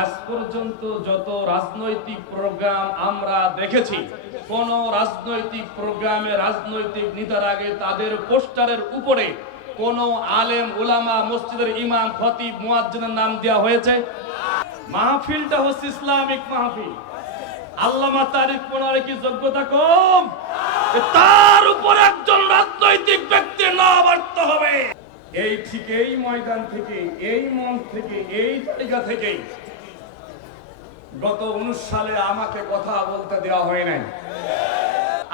আজ পর্যন্ত যত রাজনৈতিক প্রোগ্রাম আমরা দেখেছি, কোন রাজনৈতিক প্রোগ্রামে রাজনৈতিক নেতার আগে তাদের পোস্টারের উপরে কোন আলেম উলামা মসজিদের ইমাম খতিব মুয়াজ্জিনের নাম দেওয়া হয়েছে? মাহফিলটা হচ্ছে ইসলামিক মাহফিল। আল্লামা তারিক পড়ার কি যোগ্যতা কম? তার উপর একজন রাজনৈতিক ব্যক্তির নাম আসতে হবে। এই ঠিক এই ময়দান থেকে, এই মঞ্চ থেকে, এই জায়গা থেকে গত 19 সালে আমাকে কথা বলতে দেওয়া হয় নাই।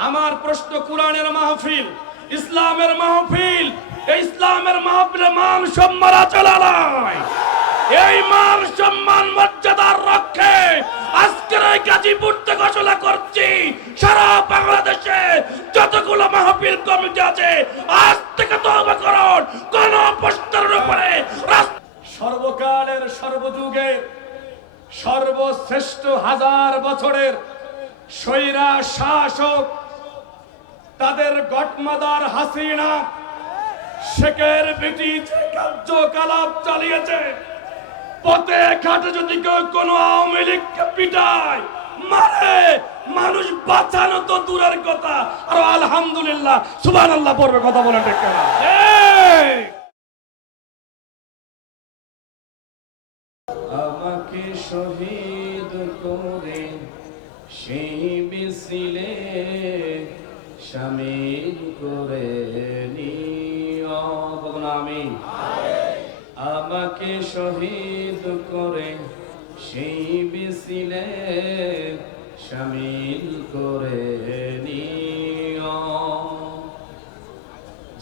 আমার প্রশ্ন, কোরআনের মাহফিল, ইসলামের মাহফিল, এই ইসলামের মাহফিলে মান সম্মান চলায়, এই মান সম্মান মর্যাদার রক্ষে আজকের এই গাজীপুর থেকে ঘোষণা করছি, সারা বাংলাদেশে যতগুলো মাহফিল কমিটি আছে আজ থেকে তওবা করুন। কোন পোস্টারের উপরে সর্বকালের সর্বযুগের সর্বশ্রেষ্ঠ 1000 বছরের স্বৈরা শাসক তাদের গডমাদার হাসিনা শেখের বেটি যে কার্যকলাপ চালিয়েছে, পথে ঘাটে যদি কেউ কোনো আওয়ামী লীগকে পিটায় মারে, মানুষ বাঁচানো তো দূরের কথা, আর আলহামদুলিল্লাহ সুবহানাল্লাহ পড়বে। কথা বলেন ঠিক কিনা? আমাকে শহীদ করে সেই মিছিলে শামিল করে নিও। বলুন আমিন। আমাকে শহীদ করে সেই মিছিলে শামিল করে নিও।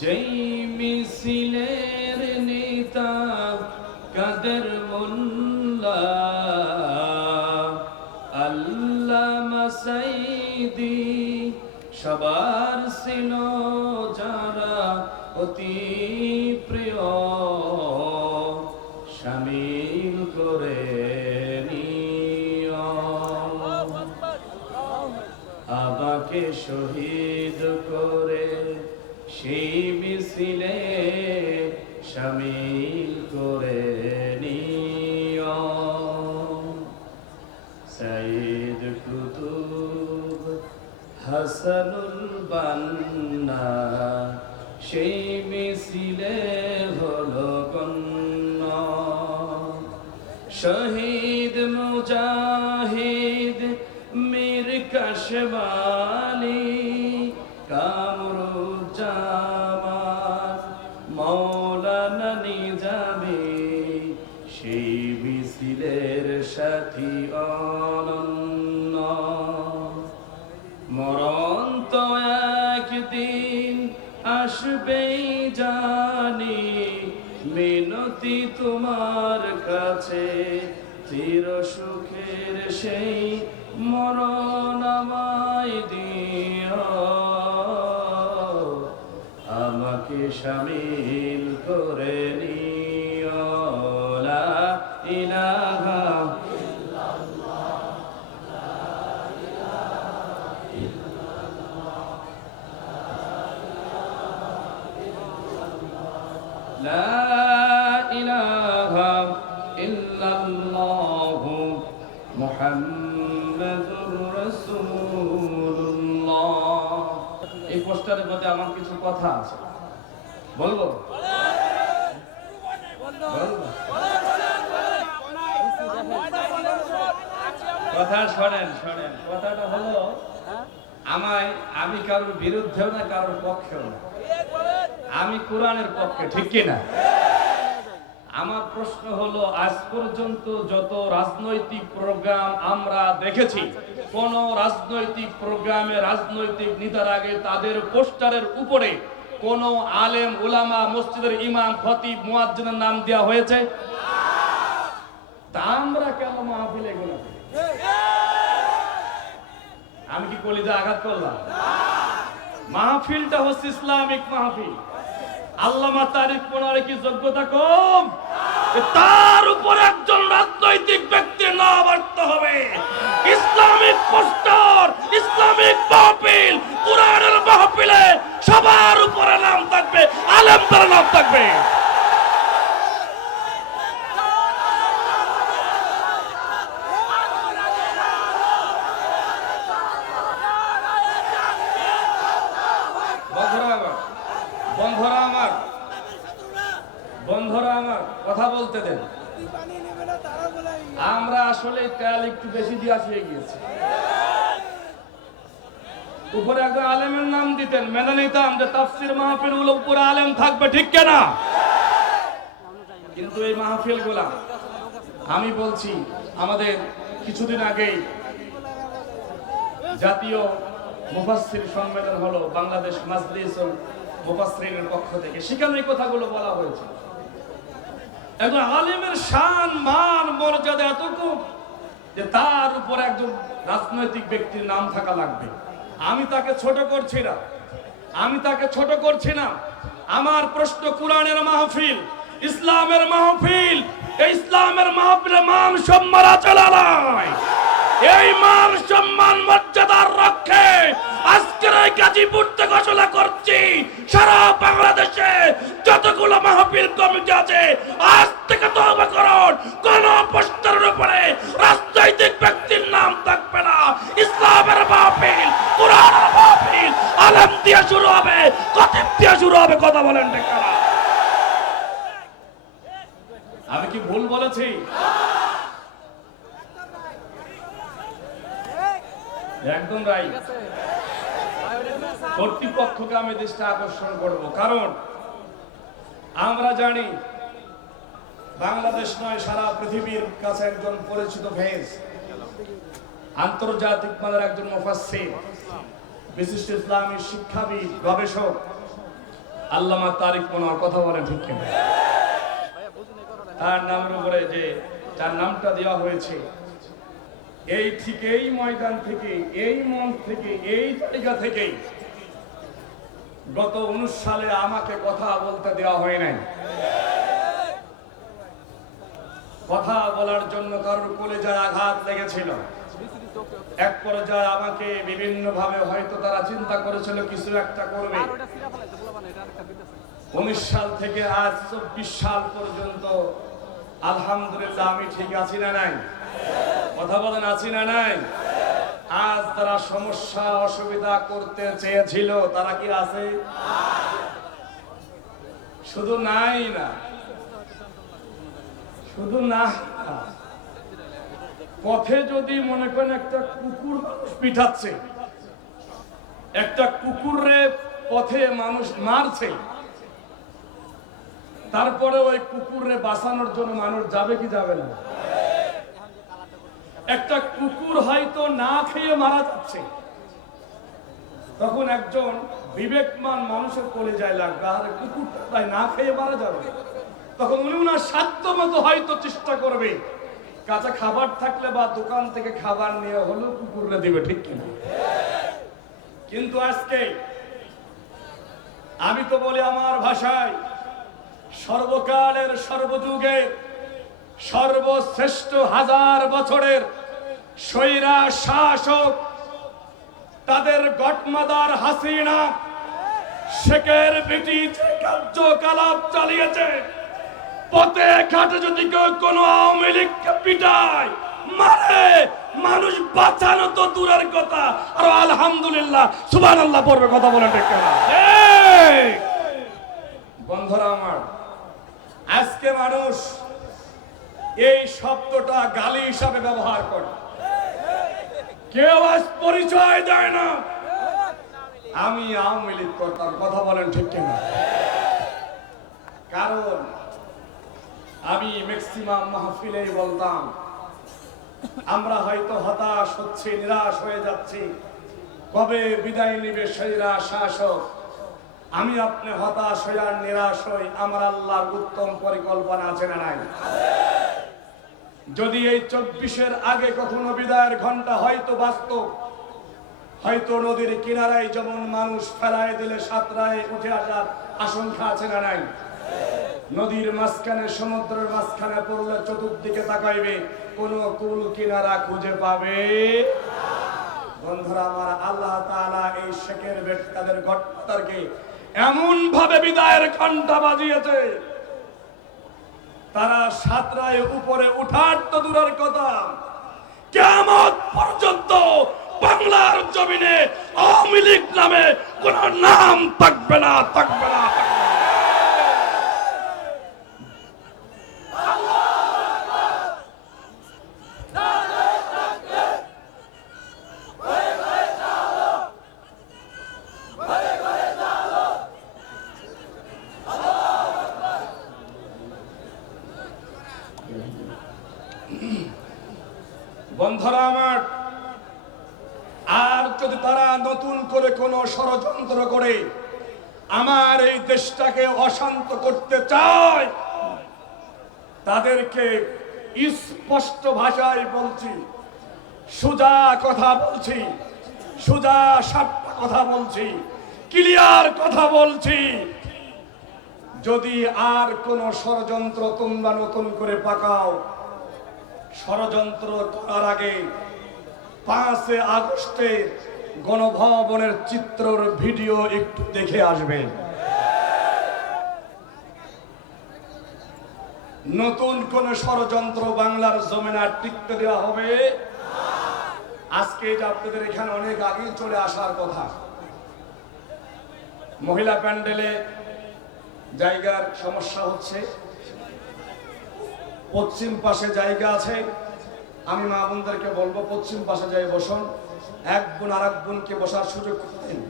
যেই মিছিলের নেতা কাদের মোল্লা, আল্লামা সাইদি সবার ছিল যারা অতি প্রিয়, শামিল করে নিও। আমাকে শহীদ করে সেই মিছিলে শামিল করে নিও। সাইদ কুতুব হাসানুল বান্না সেই মিছিলে হলো গণ্য। শহীদ মুজাহিদ মীর কাশওয়ালি কামরুজ্জামান মাওলানা নিজামী সেই মিছিলের সাথী অনন্য। মরণ তো একদিন আসবেই জানি, মিনতি তোমার কাছে চির সুখের সেই মরণ আমায় দিও। আমাকে শামিল করে নিও। লা ইলাহা ইল্লাল্লাহ, লা ইলাহা ইল্লাল্লাহ, লা ইলাহা ইল্লাল্লাহ মুহাম্মাদুর রাসূলুল্লাহ। এই পোস্টারের মধ্যে আমার কিছু কথা আছে, বলবো? কথা শোনেন। কথাটা হলো, আমি কারোর বিরুদ্ধেও না, কারোর পক্ষেও না, আমি কোরআনের পক্ষে, ঠিক কিনা? আমার প্রশ্ন হলো, আজ পর্যন্ত যত রাজনৈতিক প্রোগ্রাম আমরা দেখেছি, কোন রাজনৈতিক প্রোগ্রামে রাজনৈতিক নেতার আগে তাদের পোস্টারের উপরে কোন আলেম উলামা মসজিদের ইমাম খতিব মুয়াজ্জিনের নাম দেওয়া হয়েছে? তা আমরা কেন মাহফিলে এগুলো? আমি কি কলিজা আঘাত করলাম? মাহফিলটা হচ্ছে ইসলামিক মাহফিল। আল্লামা তারিক পড়ার কি যোগ্যতা কম? তার উপর একজন রাজনৈতিক ব্যক্তির নাম আসতে হবে। ইসলামিক পোস্টার, ইসলামিক মাহফিল, কোরআনের মাহফিলে সবার উপরে নাম থাকবে, আলেমদের নাম থাকবে। আসলে তেল একটু বেশি দিয়া হয়ে গিয়েছে। উপরে একজন আলেমের নাম দিতেন, মেনে নিতাম যে তাফসির মাহফিল গুলো উপরে আলেম থাকবে, ঠিক কিনা? কিন্তু এই মাহফিল গুলা আমি বলছি, আমাদের কিছুদিন আগেই জাতীয় মুফাসসির সম্মেলন হলো বাংলাদেশ মাজলিসুল মুফাসসিরিনের পক্ষ থেকে, সেখানে এই কথাগুলো বলা হয়েছে। একজন আলেমের শান মান মর্যাদা এতটুকু যে তার উপর একজন রাজনৈতিক ব্যক্তির নাম থাকা লাগবে। আমি তাকে ছোট করছি না, আমি তাকে ছোট করছি না। আমার প্রশ্ন, কোরআনের মাহফিল, ইসলামের মাহফিল, এই ইসলামের মাহফিলে মান সম্মান চলায়, এই মান সম্মান মর্যাদার রক্ষে আজকের এই গাজীপুর থেকে ঘোষণা করছি, সারা বাংলাদেশে যতগুলো মাহফিল কমিটি আছে আজ থেকে তওবা করুন, কোন পোস্টারের উপরে রাজনৈতিক ব্যক্তির নাম থাকবে না। ইসলামের মাহফিল, কোরআনের মাহফিল আলেম দিয়ে শুরু হবে, খতিব দিয়ে শুরু হবে। কথা বলেন ঠিক না? আমি কি ভুল বলেছি? একদম রাইট। কর্তৃপক্ষকে আমি দৃষ্টি আকর্ষণ করব, কারণ আমরা জানি বাংলাদেশ নয় সারা পৃথিবীর কাছে একজন পরিচিত ফেজ, আন্তর্জাতিক মানের একজন মুফাসসির, বিশিষ্ট ইসলামী শিক্ষাবিদ, গবেষক আল্লামা তারিক মনোয়ার। কথা বলেন ঠিক কিনা? তার নামের উপরে যে তার নামটা দেওয়া হয়েছে, এই ঠিক এই ময়দান থেকে, এই মঞ্চ থেকে, এই জায়গা থেকে গত 19 সালে আমাকে কথা বলতে দেওয়া হয় নাই। কথা বলার জন্য কারোর কলিজায় আঘাত লেগেছিল। এক পর্যায়ে আমাকে বিভিন্ন ভাবে হয়তো তারা চিন্তা করেছিল কিছু একটা করবে। 19 সাল থেকে আজ 24 সাল পর্যন্ত আলহামদুলিল্লাহ আমি ঠিক আছি না নাই? কথা বলেন, আছি না নাই? আজ তারা সমস্যা অসুবিধা করতে চেয়েছিল, তারা কি আছে? শুধু নাই না, শুধু না, পথে যদি মনে করেন একটা কুকুর পিঠাচ্ছে, একটা কুকুরে পথে মানুষ মারছে, তারপরে ওই কুকুরে বাঁচানোর জন্য মানুষ যাবে কি যাবে না? একটা কুকুর হয়তো না খেয়ে মারা যাচ্ছে, তখন একজন বিবেকমান মানুষের কলিজায় লাগবে, আর কুকুরটা তাই না খেয়ে মারা যাবে। তখন উনি ওনার সাধ্য মতো হয়তো চেষ্টা করবে, কাঁচা খাবার থাকলে বা দোকান থেকে খাবার নিয়ে হলেও কুকুররে দিবে, ঠিক কিনা? কিন্তু আজকে আমি তো বলি আমার ভাষায়, সর্বকালের সর্বযুগের সর্বশ্রেষ্ঠ 1000 বছরের স্বৈরা শাসক, তাদের গডমাদার হাসিনা শেখের বেটি যে কার্যকলাপ চালিয়েছে, পথে ঘাটে যদি কেউ কোনো আওয়ামী লীগকে পিটায় মারে, মানুষ বাঁচানো তো দূরের কথা, আর আলহামদুলিল্লাহ সুবহানাল্লাহ পড়বে। কথা বলেন ঠিক কিনা? বন্ধুরা আমার, আজকে মানুষ এই শব্দটা গালি হিসাবে ব্যবহার করে, কেউ আজ পরিচয় দেয় না আমি আওয়ামী লীগ করতাম। কথা বলেন ঠিক কিনা? কারণ আমি ম্যাক্সিমাম মাহফিলেই বলতাম, আমরা হয়তো হতাশ হচ্ছি, নিরাশ হয়ে যাচ্ছি, কবে বিদায় নিবে স্বৈরা শাসক। আমি আপনি হতাশ হই আর নিরাশ হই, আমার আল্লাহর উত্তম পরিকল্পনা আছে না নাই? যদি এই 24-এর আগে কখনো বিদায়ের ঘন্টা হয়তো বাস্তব, হয়তো নদীর কিনারায় যেমন মানুষ ফেলায় দিলে সাঁতরায় উঠে আসার আশঙ্কা আছে না নাই? নদীর মাঝখানে, সমুদ্রের মাঝখানে পড়লে চতুর্দিকে তাকাইবে, কোন কুল কিনারা খুঁজে পাবে? বন্ধুরা আমার, আল্লাহ তাআলা এই শেখের বেটাদের গডফাদারকে এমন ভাবে বিদায়ের ঘন্টা বাজিয়েছে, তারা সাঁতরায় উপরে উঠার তো দূরের কথা, কিয়ামত পর্যন্ত বাংলার জমিনে আওয়ামী লীগ নামে কোন নাম থাকবে না, থাকবে না। বন্ধুরা আমার, আর যদি তারা নতুন করে কোনো ষড়যন্ত্র করে আমার এই দেশটাকে অশান্ত করতে চায়, তাদেরকে স্পষ্ট ভাষায় বলছি, সোজা কথা বলছি, সোজা সাপটা কথা বলছি, ক্লিয়ার কথা বলছি, যদি আর কোন ষড়যন্ত্র তোমরা নতুন করে পাকাও, ষড়যন্ত্র করার আগে 5 আগস্টে গণভবনের চিত্রের ভিডিও একটু দেখে আসবেন। নতুন কোন ষড়যন্ত্র বাংলার জমিনে আর টিকতে দেওয়া হবে। আজকে যে আপনাদের এখানে অনেক আগে চলে আসার কথা, মহিলা প্যান্ডেলে জায়গার সমস্যা হচ্ছে, পশ্চিম পাশে জায়গা আছে, আমি মা বোনদেরকে বলবো পশ্চিম পাশে যাই বসুন, এক বোন আর এক বোনকে বসার সুযোগ দিন।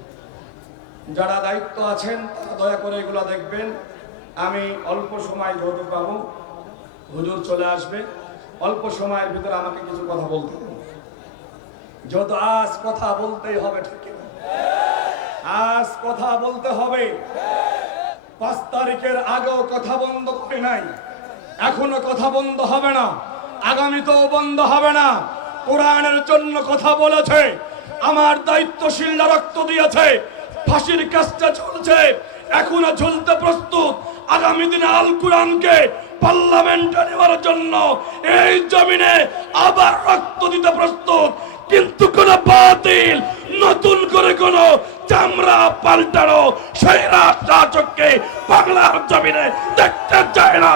যারা দায়িত্ব আছেন তারা দয়া করে এগুলো দেখবেন। আমি অল্প সময় যেহেতু পাবো, হুজুর চলে আসবে, অল্প সময়ের ভিতরে আমাকে কিছু কথা বলতে হবে, যেহেতু আজ কথা বলতেই হবে, ঠিক না? আজ কথা বলতে হবে। 5 তারিখের আগেও কথা বন্ধ করে নাই, এখনো কথা বন্ধ হবে না, আগামীতেও বন্ধ হবে না। কোরআনের জন্য কথা বলেছে, আমার দায়িত্বশীলরা রক্ত দিয়েছে, ফাঁসির কাজটা চলছে, এখনো ঝুলতে প্রস্তুত। আগামী দিনে আল কোরআনকে পার্লামেন্টে নেওয়ার জন্য এই জমিনে আবার রক্ত দিতে প্রস্তুত। কিন্তু কোন বাতিল নতুন করে কোন চামড়া পাল্টানো সেই রাষ্ট্রকে বাংলার জমিনে দেখতে চায় না।